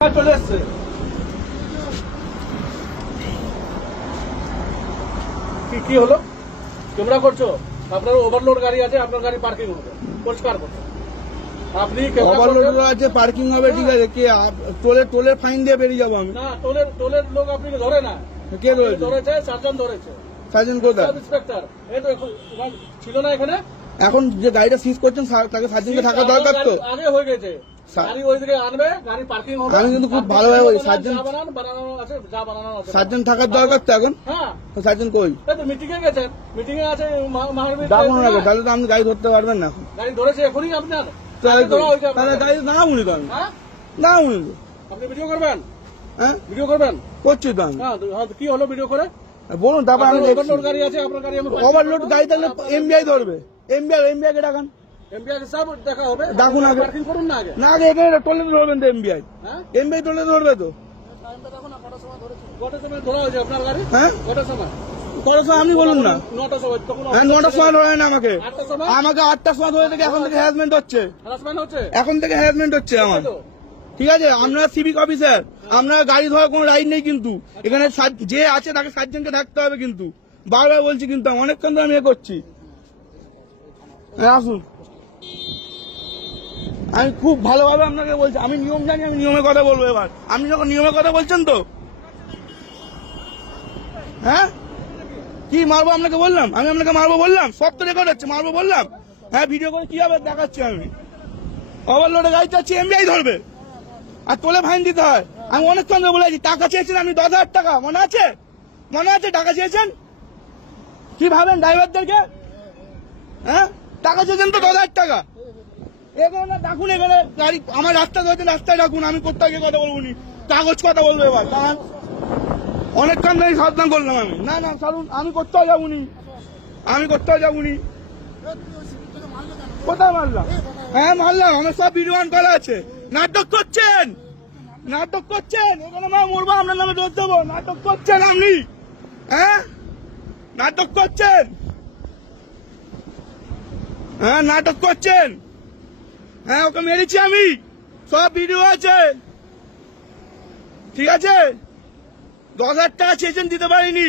চলে এসছে কি হলো? তোমরা করছো, আপনার ওভারলোড গাড়ি আছে, আপনার গাড়ি পার্কিং হবে, পরিষ্কার করছো। আপনি ওভারলোড আছে, পার্কিং হবে, ঠিক আছে। কে টোলের ফাইন দিয়ে বেরিয়ে যাবো আমি? না, টোলের লোক আপনি ধরে না। কে ধরেছে? সার্জন ধরেছে। সার্জন কোথায়? ইন্সপেক্টর এই তো ছিল না এখানে। এখন যে গাড়িটা সিজ করছেন তাকে সার্জনকে থাকা দরকার তো। আগে হয়ে গেছে, গাড়ি ওই দিকে আনবে, গাড়ি পার্কিং হবে। আমি কিন্তু খুব ভালোভাবে বলি, সার্জন বানানো আছে, যা বানানো আছে সার্জন থাকার দরকার তো এখন। হ্যাঁ, সার্জন কই? মিটিং এ গেছেন, মিটিং এ আছে। ডাকুন না, তাহলে তো আপনি গাড়ি ধরতে পারবেন না। গাড়ি ধরেছে এখনই আপনার, তাহলে গাড়ি দাঁড়াবুনি তো আমি, দাঁড়াবুনি তো। আপনি ভিডিও করবেন? হ্যাঁ, ভিডিও করবেন? করছি তো আমি। কি হলো ভিডিও করে বলুন, তারপর আমি ওভারলোড গাড়ি আছে, আপনার গাড়ি আমি ওভারলোড গাড়ি থাকলে এমবিআই ধরবে। এমবিআই কে ডাকান, এমবিআই সব দেখা হবে। ডাকুন আগে, পার্কিং করুন না আগে। না আগে এখানে টোলে ধরবেন তো এমবিআই। এমবিআই টোলে ধরবে তো। কটার সময় ধরা হয়েছে আপনার গাড়ি? হ্যাঁ, কটার সময়? কটার সময় আপনি বলুন না। 9টার সময়। তখন হ্যাঁ, 9টার সময় ধরে না আমাকে। 8টার সময়? আমাকে 8টার সময় ধরে থেকে এখন থেকে হ্যারাসমেন্ট হচ্ছে। হ্যারাসমেন্ট হচ্ছে? এখন থেকে হ্যারাসমেন্ট হচ্ছে আমার। ঠিক আছে, আমরা সিভিক অফিসার, আমরা গাড়ি ধরার কোনো রাইট নেই, কিন্তু এখানে যে আছে তাকে সার্জনকে থাকতে হবে। কিন্তু বারবার বলছি, কিন্তু অনেকক্ষণ ধরে আমি এ করছি। আসুন, আমি খুব ভালোভাবে আপনাকে বলছি, আমি নিয়ম জানি, আমি নিয়মের কথা বলবো। এবার আপনি যখন নিয়মের কথা বলছেন তো, হ্যাঁ, কি মারবো আপনাকে বললাম? আমি আপনাকে মারবো বললাম? সব তো রেকর্ড হচ্ছে, মারবো বললাম? হ্যাঁ, ভিডিও করে কি হবে দেখাচ্ছি আমি। ওভারলোডে গাড়ি চাচ্ছি, এমবিআই ধরবে আর তোলে ফাইন দিতে হয়। আমি অনেকক্ষণ ধরে বলেছি, টাকা চেয়েছেন আপনি 10,000 টাকা, মনে আছে? মনে আছে টাকা চেয়েছেন? কি ভাবেন ড্রাইভারদেরকে? হ্যাঁ, টাকা চেয়েছেন তো 10,000 টাকা। এখানে ডাকুন, এখানে গাড়ি আমার রাস্তা ধরেছেন, রাস্তায় ডাকুন, আমি কোথাও গিয়ে কথা বলবো নি, কাগজ কথা বলবো এবার। অনেকক্ষণ ধরে সাবধান করলাম আমি। না না, ছাড়ুন, আমি কোথাও যাবনি, আমি কোথাও যাবনি। কোথায় মারলাম? হ্যাঁ মারলাম, আমার সব ভিডিও অন করা আছে। নাটক করছেন, নাটক করছেন। এখানে মা মরবো, আপনার নামে দোষ দেবো। নাটক করছেন আপনি, হ্যাঁ, নাটক করছেন। হ্যাঁ, নাটক করছেন। হ্যাঁ, ওকে মেরেছি আমি, সব ভিডিও আছে। ঠিক আছে, 10,000 টাকা চেয়েছেন, দিতে পারিনি।